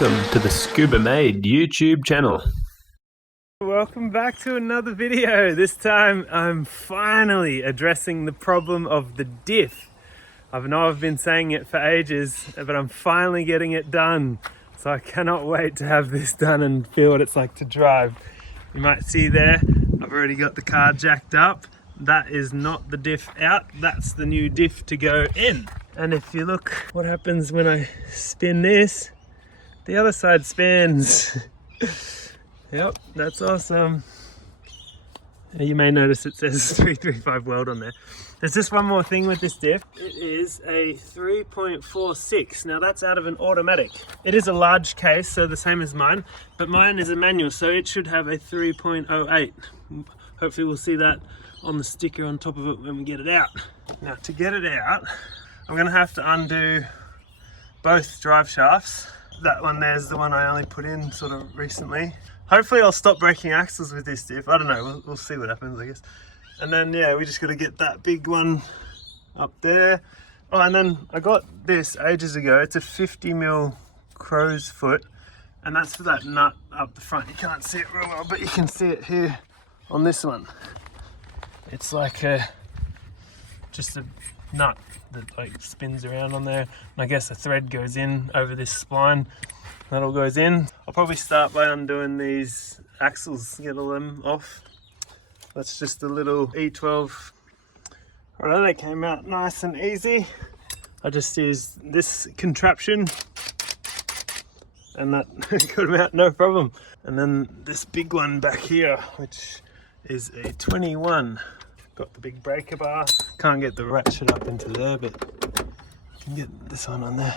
Welcome to the Scuba Made YouTube channel. Welcome back to another video. This time I'm finally addressing the problem of the diff. I know I've been saying it for ages, but I'm finally getting it done. So I cannot wait to have this done and feel what it's like to drive. You might see there, I've already got the car jacked up. That is not the diff out, that's the new diff to go in. And if you look what happens when I spin this, the other side spins. Yep, that's awesome. You may notice it says 335 weld on there. There's just one more thing with this diff. It is a 3.46. Now that's out of an automatic. It is a large case, so the same as mine, but mine is a manual, so it should have a 3.08. Hopefully we'll see that on the sticker on top of it when we get it out. Now to get it out, I'm gonna have to undo both drive shafts. That one there's the one I only put in sort of recently. Hopefully I'll stop breaking axles with this diff. I don't know, we'll see what happens, I guess. And then yeah, we just got to get that big one up there. Oh, and then I got this ages ago. It's a 50mm crow's foot, and that's for that nut up the front. You can't see it real well, but you can see it here on this one. It's like just a nut that like spins around on there, and I guess a thread goes in over this spline. That all goes in. I'll probably start by undoing these axles, get all them off. That's just a little E12. Alright, they came out nice and easy. I just used this contraption and that got them out no problem. And then this big one back here, which is a 21. Got the big breaker bar. Can't get the ratchet up into there, but I can get this one on there.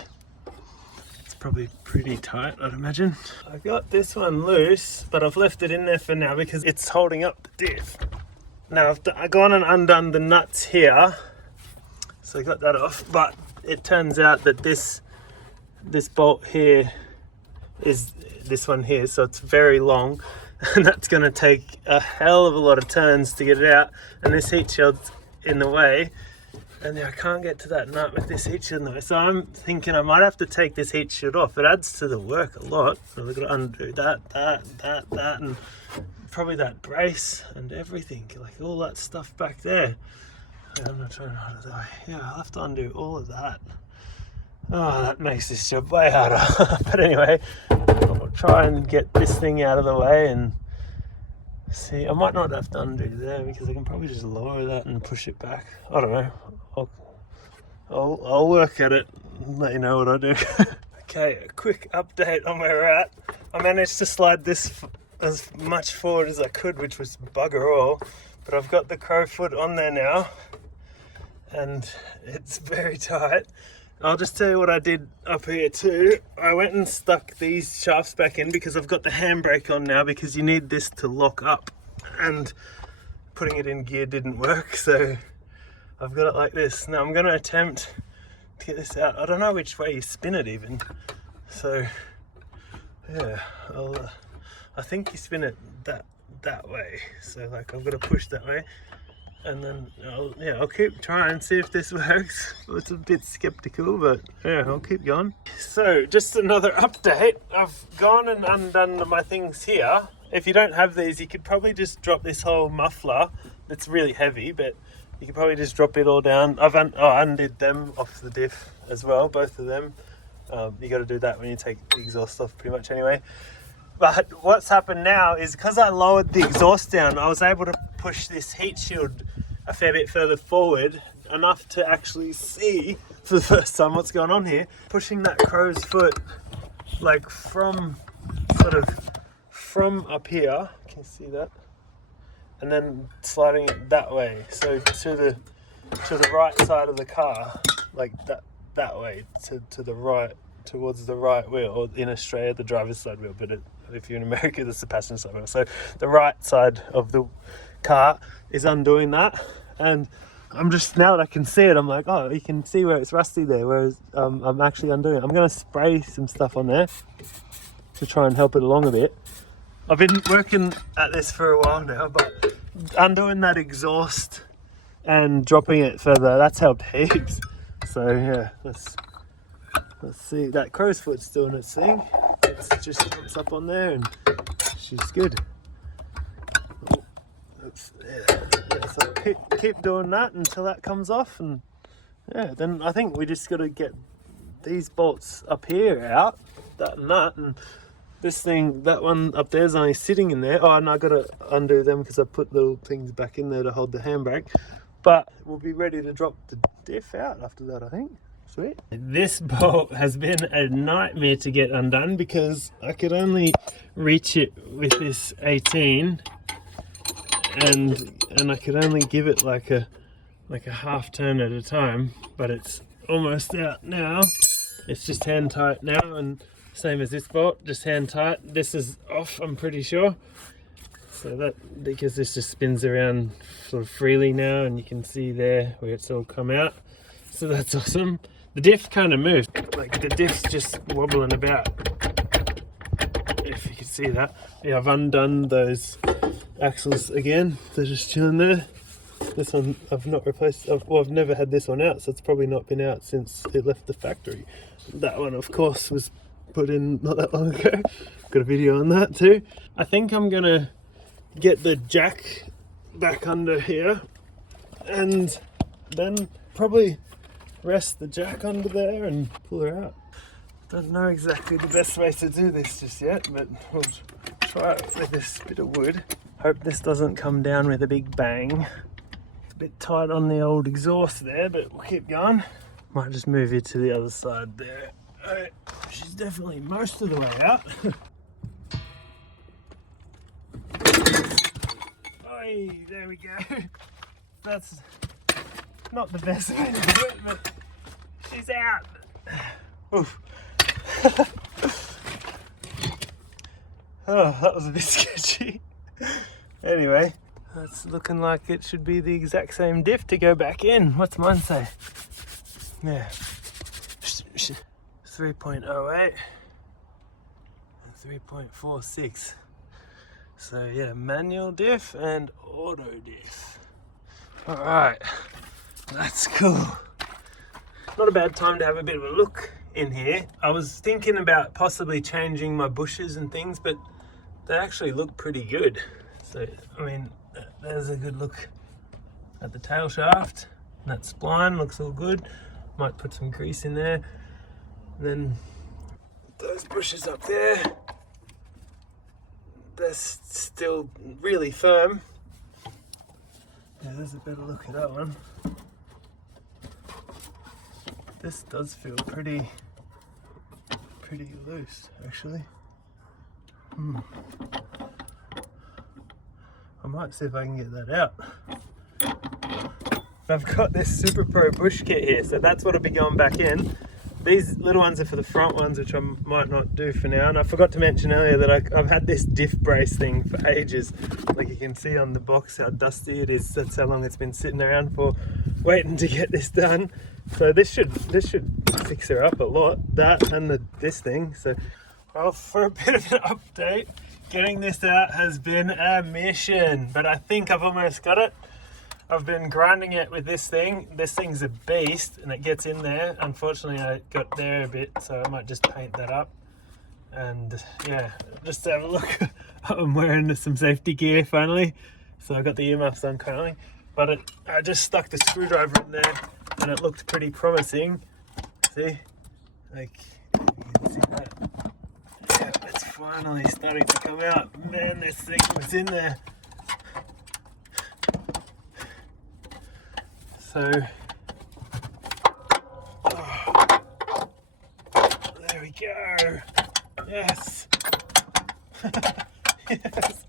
It's probably pretty tight, I'd imagine. I got this one loose, but I've left it in there for now because it's holding up the diff. Now I've gone and undone the nuts here, so I got that off, but it turns out that this bolt here is this one here, so it's very long. And that's going to take a hell of a lot of turns to get it out, and this heat shield's in the way, and I can't get to that nut with this heat shield in the way. So I'm thinking I might have to take this heat shield off. It adds to the work a lot. So I've got to undo that, and probably that brace and everything, like all that stuff back there. I'm not trying harder that way. Yeah, I'll have to undo all of that. Oh, that makes this job way harder. But anyway, I'll try and get this thing out of the way and see. I might not have to undo there because I can probably just lower that and push it back. I don't know. I'll work at it and let you know what I do. Okay, a quick update on where we're at. I managed to slide this as much forward as I could, which was bugger all, but I've got the crow foot on there now and it's very tight. I'll just tell you what I did up here too. I went and stuck these shafts back in because I've got the handbrake on now, because you need this to lock up, and putting it in gear didn't work, so I've got it like this. Now I'm going to attempt to get this out. I don't know which way you spin it even, so yeah, I think you spin it that way, so like I've got to push that way. And then I'll keep trying and see if this works. It's a bit skeptical, but yeah, I'll keep going. So just another update. I've gone and undone my things here. If you don't have these, you could probably just drop this whole muffler. It's really heavy, but you could probably just drop it all down. I've undid them off the diff as well, both of them. You got to do that when you take the exhaust off pretty much anyway. But what's happened now is because I lowered the exhaust down, I was able to push this heat shield a fair bit further forward, enough to actually see for the first time what's going on here. Pushing that crow's foot like from up here, can you see that? And then sliding it that way, so to the right side of the car, like that way, to the right, towards the right wheel, or in Australia the driver's side wheel, but if you're in America that's the passenger side wheel. So the right side of the car is undoing that, and I'm just, now that I can see it, I'm like, oh, you can see where it's rusty there, whereas I'm actually undoing it. I'm going to spray some stuff on there to try and help it along a bit. I've been working at this for a while now, but undoing that exhaust and dropping it further, that's helped heaps. So yeah, Let's see, that crow's foot's doing its thing. It just jumps up on there and she's good. Oh, yeah, so keep doing that until that comes off, and yeah, then I think we just got to get these bolts up here out, that and that, and this thing, that one up there's only sitting in there. Oh, and I got to undo them because I put little things back in there to hold the handbrake. But we'll be ready to drop the diff out after that, I think. Sweet. This bolt has been a nightmare to get undone because I could only reach it with this 18, and I could only give it like a half turn at a time, but it's almost out now. It's just hand tight now, and same as this bolt, just hand tight. This is off, I'm pretty sure. So that, because this just spins around sort of freely now, and you can see there where it's all come out. So that's awesome. The diff kind of moved, like the diff's just wobbling about, if you can see that. Yeah, I've undone those axles again, they're just chilling there. This one I've not replaced, I've never had this one out, so it's probably not been out since it left the factory. That one of course was put in not that long ago. Got a video on that too. I think I'm gonna get the jack back under here and then probably rest the jack under there and pull her out. Don't know exactly the best way to do this just yet, but we'll try it with this bit of wood. Hope this doesn't come down with a big bang. It's a bit tight on the old exhaust there, but we'll keep going. Might just move you to the other side there. Alright, she's definitely most of the way out. Oi, there we go. That's not the best way to do it, but she's out. Oof. Oh, that was a bit sketchy. Anyway, that's looking like it should be the exact same diff to go back in. What's mine say? Yeah. 3.08 and 3.46. So yeah, manual diff and auto diff. Alright, that's cool. Not a bad time to have a bit of a look in here. I was thinking about possibly changing my bushes and things, but they actually look pretty good. So, I mean, there's a good look at the tail shaft. That spline looks all good. Might put some grease in there. And then those bushes up there, they're still really firm. Yeah, there's a better look at that one. This does feel pretty loose, actually. I might see if I can get that out. I've got this Super Pro bush kit here, so that's what I'll be going back in. These little ones are for the front ones, which I might not do for now. And I forgot to mention earlier that I've had this Diff Brace thing for ages. Like you can see on the box how dusty it is. That's how long it's been sitting around for, waiting to get this done. So this should fix her up a lot. That and this thing. So, well, for a bit of an update, getting this out has been a mission, but I think I've almost got it. I've been grinding it with this thing. This thing's a beast and it gets in there. Unfortunately, I got there a bit, so I might just paint that up. And yeah, just to have a look. I'm wearing some safety gear finally. So I got the earmuffs on currently. But I just stuck the screwdriver in there and it looked pretty promising. See? Like, you can see that. Yeah, it's finally starting to come out. Man, this thing was in there. So, there we go. Yes. Yes.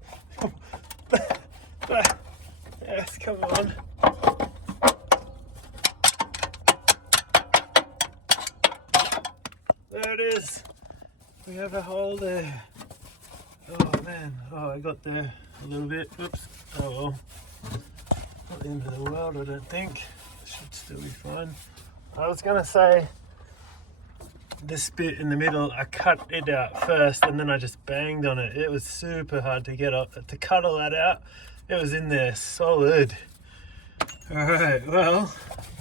Yes, come on. There it is. We have a hole there. Oh man. Oh, I got there a little bit. Oops. Oh well. Not the end of the world, I don't think. It should still be fine. I was gonna say this bit in the middle, I cut it out first and then I just banged on it. It was super hard to get up, to cut all that out. It was in there solid. Alright, well,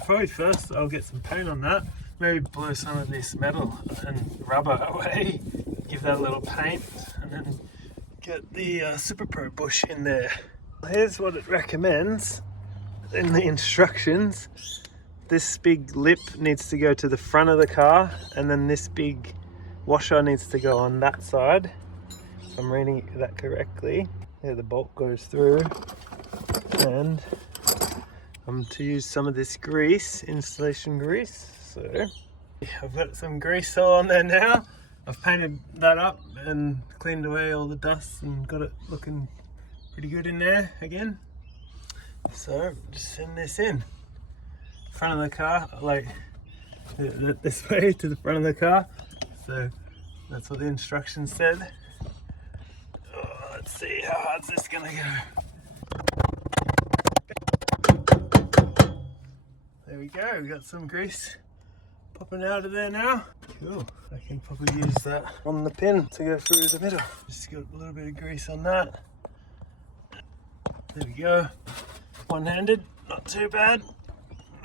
probably first I'll get some paint on that. maybe blow some of this metal and rubber away, give that a little paint, and then get the Super Pro bush in there. Here's what it recommends in the instructions. This big lip needs to go to the front of the car, and then this big washer needs to go on that side. If I'm reading that correctly. Yeah, the bolt goes through, and I'm to use some of this grease, installation grease. So I've got some grease all on there now. I've painted that up and cleaned away all the dust and got it looking pretty good in there again. So just send this in front of the car, like this way to the front of the car. So that's what the instructions said. Oh, let's see how hard's this gonna go. There we go, we got some grease popping out of there now. Cool, I can probably use that on the pin to go through the middle. Just got a little bit of grease on that. There we go. One-handed, not too bad.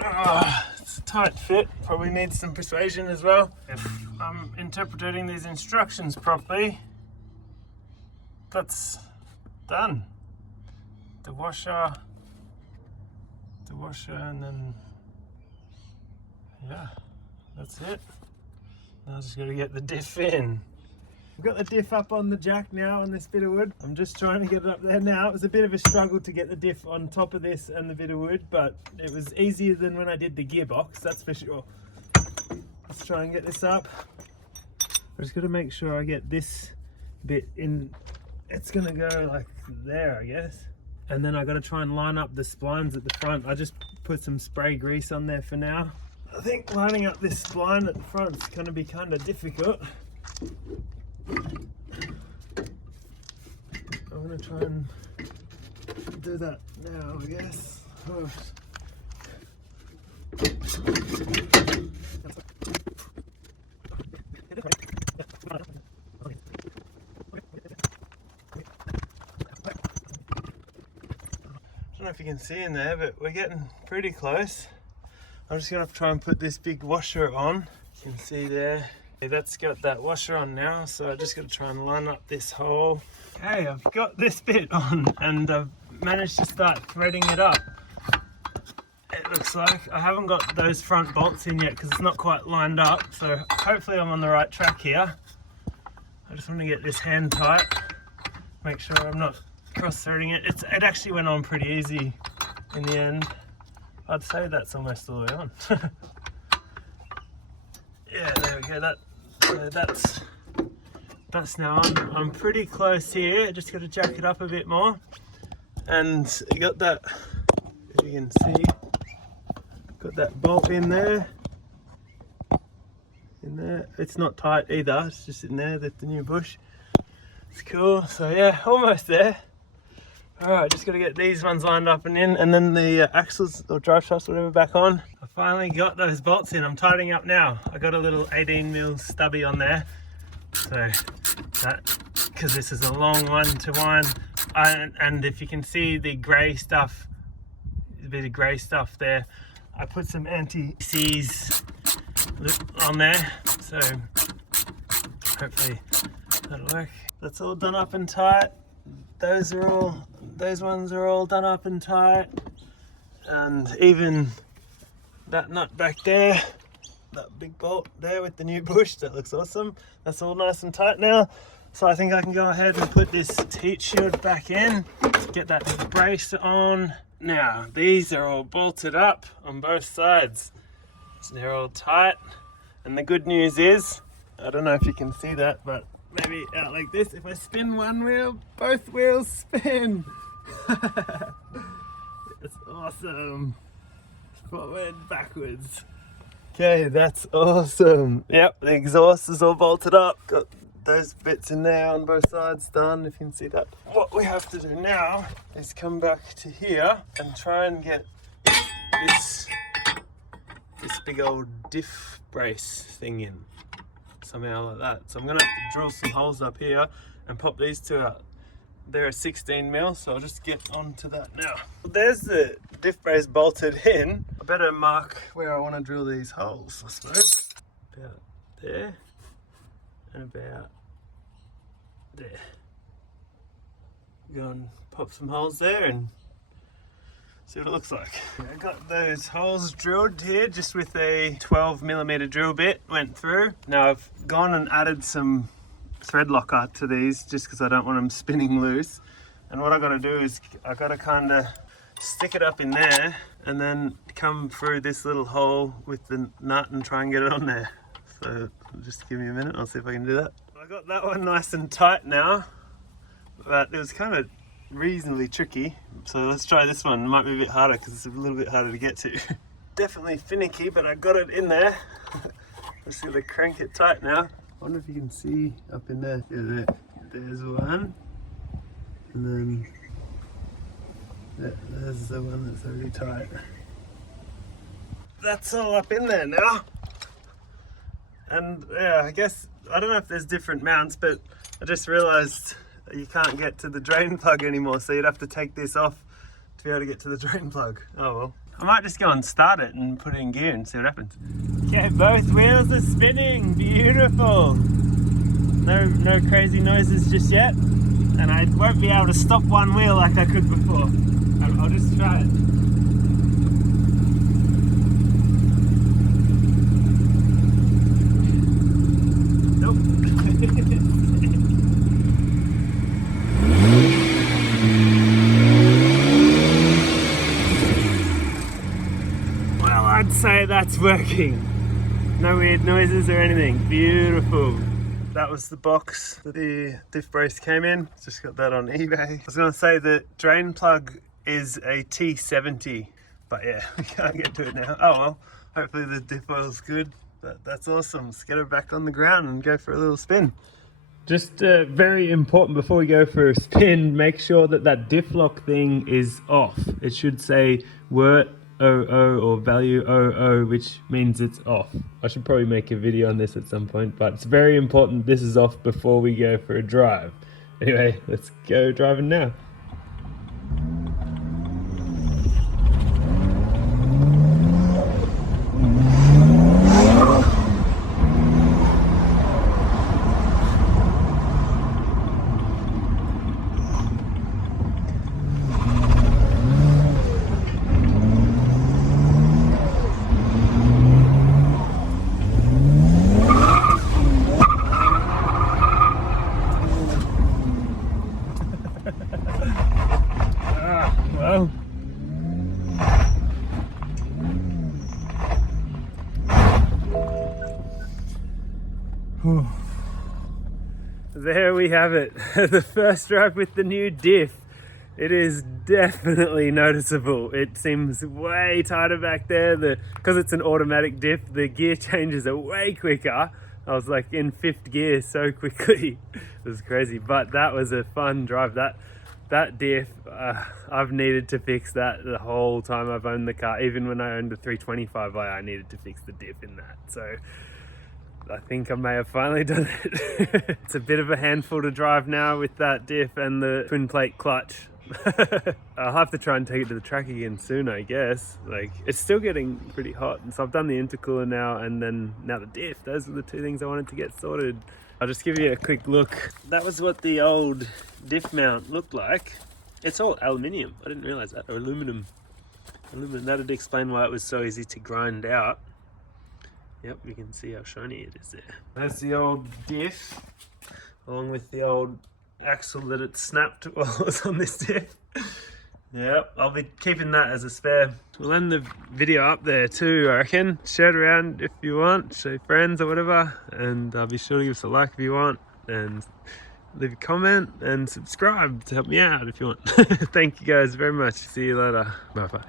Oh, it's a tight fit, probably needs some persuasion as well. If I'm interpreting these instructions properly, that's done. The washer, and then, yeah, that's it. Now I just gotta get the diff in. I've got the diff up on the jack now on this bit of wood. I'm just trying to get it up there now. It was a bit of a struggle to get the diff on top of this and the bit of wood, but it was easier than when I did the gearbox, that's for sure. Let's try and get this up. I just gotta make sure I get this bit in. It's gonna go like there, I guess. And then I gotta try and line up the splines at the front. I just put some spray grease on there for now. I think lining up this spline at the front is gonna be kind of difficult. I'm gonna try and do that now, I guess. Oh. I don't know if you can see in there, but we're getting pretty close. I'm just gonna have to try and put this big washer on. You can see there. That's got that washer on now, so I just got to try and line up this hole. Okay, I've got this bit on and I've managed to start threading it up. It looks like I haven't got those front bolts in yet because it's not quite lined up, so hopefully I'm on the right track here. I just want to get this hand tight, make sure I'm not cross-threading it. It actually went on pretty easy in the end. I'd say that's almost all the way on. Yeah, there we go. So that's now on. I'm pretty close here. Just got to jack it up a bit more, and you got that. If you can see, got that bolt in there. It's not tight either. It's just in there. The new bush. It's cool. So yeah, almost there. All right, just got to get these ones lined up and in, and then the axles or drive shafts, whatever, back on. I finally got those bolts in. I'm tightening up now. I got a little 18mm stubby on there, so that, because this is a long one to wind, and if you can see the grey stuff, a bit of grey stuff there, I put some anti-seize on there, so hopefully that'll work. That's all done up and tight. Those ones are all done up and tight, and even that nut back there, that big bolt there with the new bush, that looks awesome. That's all nice and tight now, so I think I can go ahead and put this heat shield back in, get that Diff Brace on. Now these are all bolted up on both sides, so they're all tight, and the good news is, I don't know if you can see that, but maybe out like this, if I spin one wheel, both wheels spin. It's awesome. Forward, backwards. Okay, that's awesome. Yep, the exhaust is all bolted up. Got those bits in there on both sides done, if you can see that. What we have to do now is come back to here and try and get this big old Diff Brace thing in. Somehow like that. So I'm gonna have to drill some holes up here and pop these two out. they're a 16 mil, so I'll just get onto that now. There's the diff brace bolted in. I better mark where I want to drill these holes, I suppose. About there and about there. Go and pop some holes there and see what it looks like. I got those holes drilled here just with a 12mm drill bit, went through. Now I've gone and added some thread locker to these just because I don't want them spinning loose. And what I got to do is I got to kind of stick it up in there and then come through this little hole with the nut and try and get it on there. So just give me a minute, I'll see if I can do that. I got that one nice and tight now, but it was kind of reasonably tricky. So let's try this one. It might be a bit harder because it's a little bit harder to get to. Definitely finicky, but I got it in there. Let's see if I crank it tight now. I wonder if you can see up in there. Yeah, there's one. And then there's the one that's already tight. That's all up in there now. And yeah, I guess, I don't know if there's different mounts, but I just realized you can't get to the drain plug anymore, so you'd have to take this off to be able to get to the drain plug. Oh well. I might just go and start it and put it in gear and see what happens. Okay, both wheels are spinning. Beautiful. No crazy noises just yet. And I won't be able to stop one wheel like I could before. I'll just try it. Well, I'd say that's working. No weird noises or anything. Beautiful. That was the box that the diff brace came in. Just got that on eBay. I was going to say the drain plug is a T70, but yeah, we can't get to it now. Oh well, hopefully the diff oil's good. But that's awesome. Let's get her back on the ground and go for a little spin. Just very important before we go for a spin, make sure that that diff lock thing is off. It should say word 00 or value 00, which means it's off. I should probably make a video on this at some point, but it's very important this is off before we go for a drive. Anyway, let's go driving now. There we have it. The first drive with the new diff. It is definitely noticeable. It seems way tighter back there. Because it's an automatic diff, the gear changes are way quicker. I was like in 5th gear so quickly. It was crazy, but that was a fun drive. That diff, I've needed to fix that the whole time I've owned the car. Even when I owned the 325i, I needed to fix the diff in that. So I think I may have finally done it. It's a bit of a handful to drive now with that diff and the twin plate clutch. I'll have to try and take it to the track again soon, I guess. Like, it's still getting pretty hot, and so I've done the intercooler now, and then now the diff. Those are the two things I wanted to get sorted. I'll just give you a quick look. That was what the old diff mount looked like. It's all aluminium. I didn't realize that. Or aluminum. That'd explain why it was so easy to grind out. Yep, you can see how shiny it is there. That's the old diff, along with the old axle that it snapped while it was on this diff. Yep, I'll be keeping that as a spare. We'll end the video up there too, I reckon. Share it around if you want, show friends or whatever, and be sure to give us a like if you want, and leave a comment and subscribe to help me out if you want. Thank you guys very much. See you later. Bye bye.